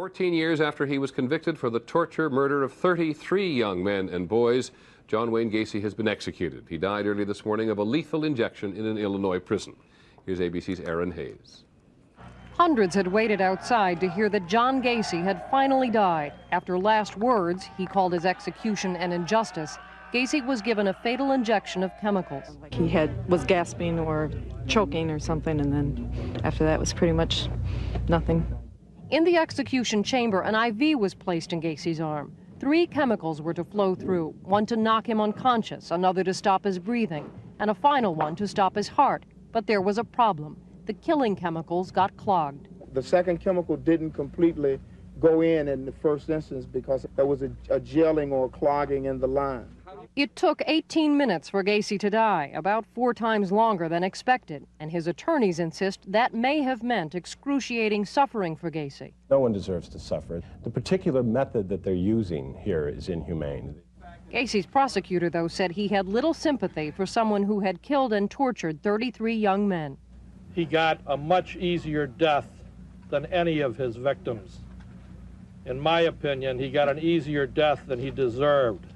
14 years after he was convicted for the torture murder of 33 young men and boys, John Wayne Gacy has been executed. He died early this morning of a lethal injection in an Illinois prison. Here's ABC's Aaron Hayes. Hundreds had waited outside to hear that John Gacy had finally died. After last words, he called his execution an injustice. Gacy was given a fatal injection of chemicals. He was gasping or choking or something, and then after that was pretty much nothing. In the execution chamber, an IV was placed in Gacy's arm. 3 chemicals were to flow through, one to knock him unconscious, another to stop his breathing, and a final one to stop his heart. But there was a problem. The killing chemicals got clogged. The second chemical didn't completely go in the first instance because there was a gelling or clogging in the line. It took 18 minutes for Gacy to die, about 4 times longer than expected, and his attorneys insist that may have meant excruciating suffering for Gacy. No one deserves to suffer. The particular method that they're using here is inhumane. Gacy's prosecutor, though, said he had little sympathy for someone who had killed and tortured 33 young men. He got a much easier death than any of his victims. In my opinion, he got an easier death than he deserved.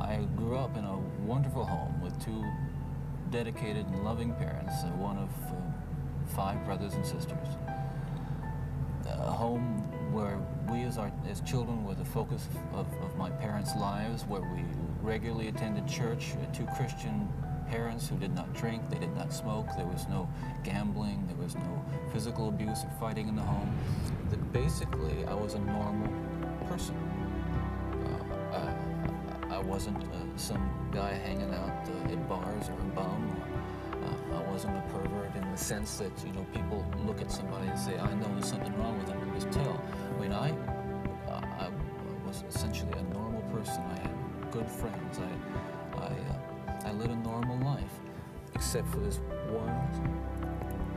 I grew up in a wonderful home with 2 dedicated and loving parents, one of 5 brothers and sisters. A home where we as children were the focus of my parents' lives, where we regularly attended church, 2 Christian parents who did not drink, they did not smoke, there was no gambling, there was no physical abuse or fighting in the home. Basically, I was a normal person. I wasn't some guy hanging out at bars or a bum. I wasn't a pervert in the sense that, you know, people look at somebody and say, I know there's something wrong with them, and just tell. I mean, I was essentially a normal person. I had good friends. I led a normal life, except for this one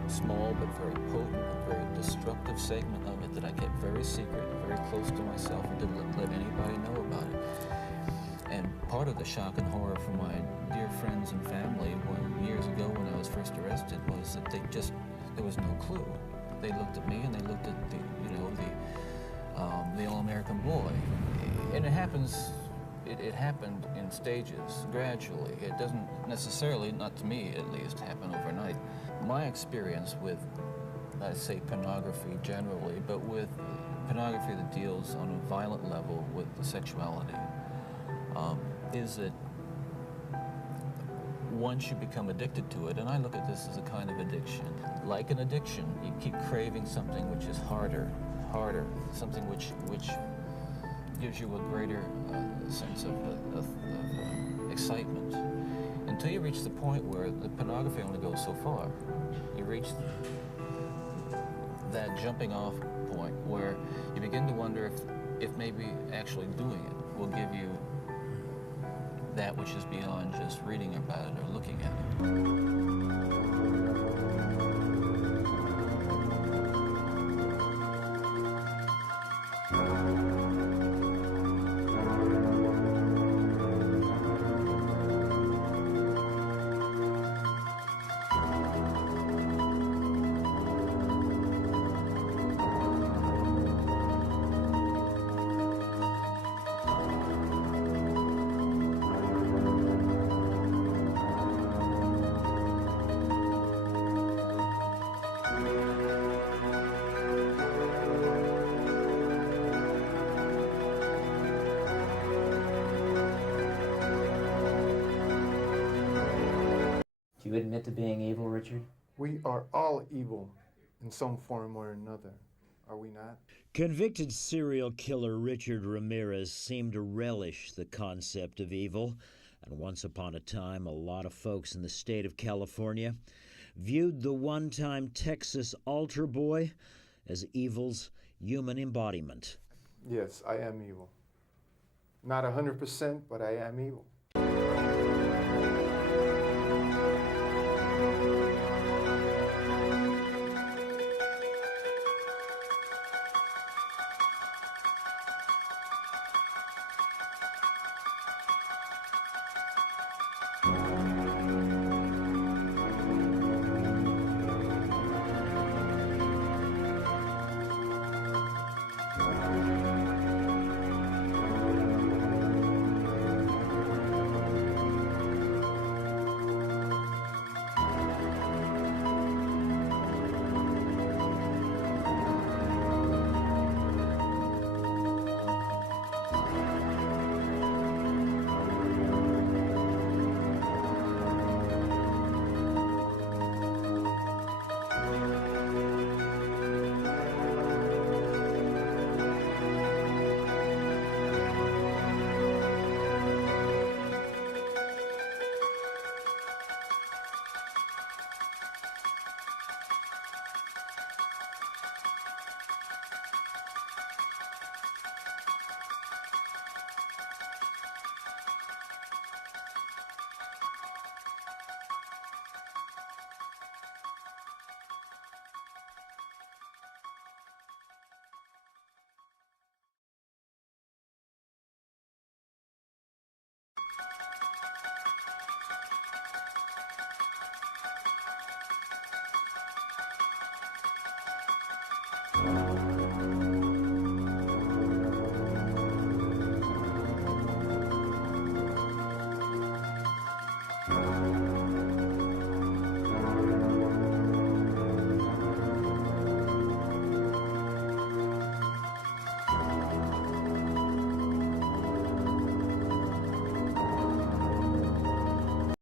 small but very potent and very destructive segment of it that I kept very secret, very close to myself, and didn't let anybody know about it. And part of the shock and horror for my dear friends and family years ago when I was first arrested was that there was no clue. They looked at me and they looked at the All-American Boy. And it happened in stages, gradually. It doesn't necessarily, not to me at least, happen overnight. My experience with, I say pornography generally, but with pornography that deals on a violent level with the sexuality, is that once you become addicted to it, and I look at this as a kind of addiction, like an addiction, you keep craving something which is harder, something which gives you a greater sense of excitement, until you reach the point where the pornography only goes so far. You reach that jumping off point where you begin to wonder if maybe actually doing it will give you that which is beyond just reading about it or looking at it. Do you admit to being evil, Richard? We are all evil in some form or another, are we not? Convicted serial killer Richard Ramirez seemed to relish the concept of evil, and once upon a time, a lot of folks in the state of California viewed the one-time Texas altar boy as evil's human embodiment. Yes, I am evil. Not 100%, but I am evil.